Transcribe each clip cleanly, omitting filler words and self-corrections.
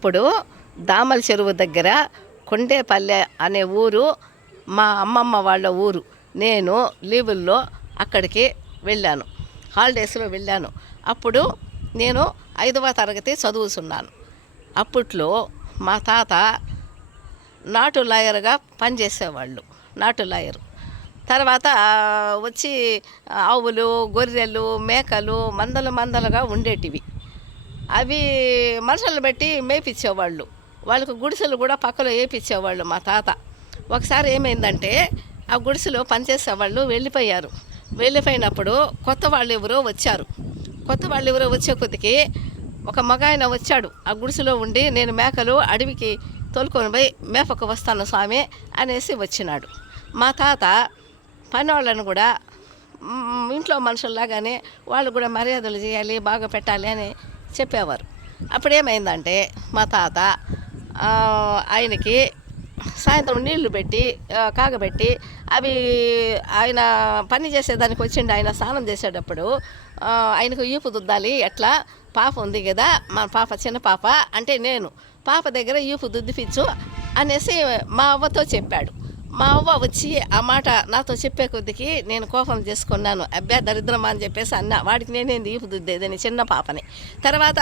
అప్పుడు దామల చెరువు దగ్గర కొండేపల్లె అనే ఊరు మా అమ్మమ్మ వాళ్ళ ఊరు. నేను లీవుల్లో అక్కడికి వెళ్ళాను, హాలిడేస్లో వెళ్ళాను. అప్పుడు నేను 5వ తరగతి చదువుతున్నాను. అప్పట్లో మా తాత నాటు లాయర్గా పనిచేసేవాళ్ళు, నాటు లాయరు. తర్వాత వచ్చి ఆవులు, గొర్రెలు, మేకలు మందలుగా ఉండేటివి. అవి మనుషులను పెట్టి మేపించేవాళ్ళు. వాళ్ళకు గుడిసెలు కూడా పక్కలో వేయించేవాళ్ళు మా తాత. ఒకసారి ఏమైందంటే ఆ గుడిసెలో పనిచేసేవాళ్ళు వెళ్ళిపోయారు. వెళ్ళిపోయినప్పుడు కొత్త వాళ్ళు ఎవరో వచ్చే కొద్దికి ఒక మగాయన వచ్చాడు. ఆ గుడిసెలో ఉండి నేను మేకలు అడవికి తోలుకొని పోయి మేపకు వస్తాను స్వామి అనేసి వచ్చినాడు. మా తాత పని వాళ్ళను కూడా ఇంట్లో మనుషుల్లాగానే వాళ్ళు కూడా మర్యాదలు చేయాలి, బాగా పెట్టాలి అని చెప్పేవారు. అప్పుడేమైందంటే మా తాత ఆయనకి సాయంత్రం నీళ్లు పెట్టి కాగబెట్టి అవి ఆయన పని చేసేదానికి వచ్చిండు. ఆయన స్నానం చేసేటప్పుడు ఆయనకు ఈపు దుద్దాలి, ఎట్లా పాప ఉంది కదా, మా పాప చిన్న పాప అంటే నేను పాప దగ్గర ఈపు దుద్దిపించు అనేసి మా అవ్వతో చెప్పాడు. మా అవ్వ వచ్చి ఆ మాట నాతో చెప్పే కొద్దికి నేను కోపం చేసుకున్నాను. అబ్బా దరిద్రమా అని చెప్పేసి అన్న. వాడికి నేనేంది ఈపు దుద్దేదని, చిన్న పాపని. తర్వాత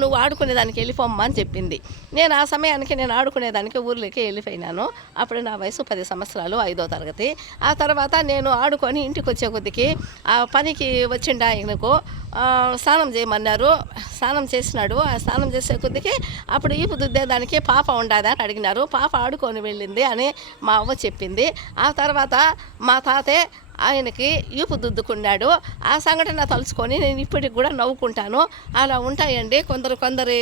నువ్వు ఆడుకునేదానికి వెళ్ళిపోమ్మా అని చెప్పింది. నేను ఆ సమయానికి నేను ఆడుకునేదానికి ఊర్లోకి వెళ్ళిపోయినాను. అప్పుడు నా వయసు 10 సంవత్సరాలు, 5వ తరగతి. ఆ తర్వాత నేను ఆడుకొని ఇంటికి వచ్చే కొద్దికి ఆ పనికి వచ్చిండు ఆయనకు స్నానం చేయమన్నారు. స్నానం చేసినాడు. ఆ స్నానం చేసే కొద్దికి అప్పుడు ఈపు దుద్దేదానికి పాప ఉండదా అని అడిగినారు. పాప ఆడుకొని వెళ్ళింది అని మా అవ్వ చెప్పింది. ఆ తర్వాత మా తాతే ఆయనకి ఈపు దుద్దుకున్నాడు. ఆ సంఘటన తలుచుకొని నేను ఇప్పటికి కూడా నవ్వుకుంటాను. అలా ఉంటాయండి కొందరి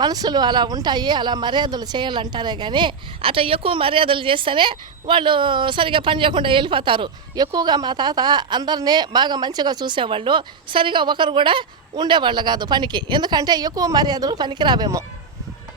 మనసులు అలా ఉంటాయి. అలా మర్యాదలు చేయాలంటారే కానీ అట్లా ఎక్కువ మర్యాదలు చేస్తేనే వాళ్ళు సరిగా పని చేయకుండా వెళ్ళిపోతారు. ఎక్కువగా మా తాత అందరినీ బాగా మంచిగా చూసేవాళ్ళు. సరిగా ఒకరు కూడా ఉండేవాళ్ళు కాదు పనికి. ఎందుకంటే ఎక్కువ మర్యాదలు పనికి రావేమో.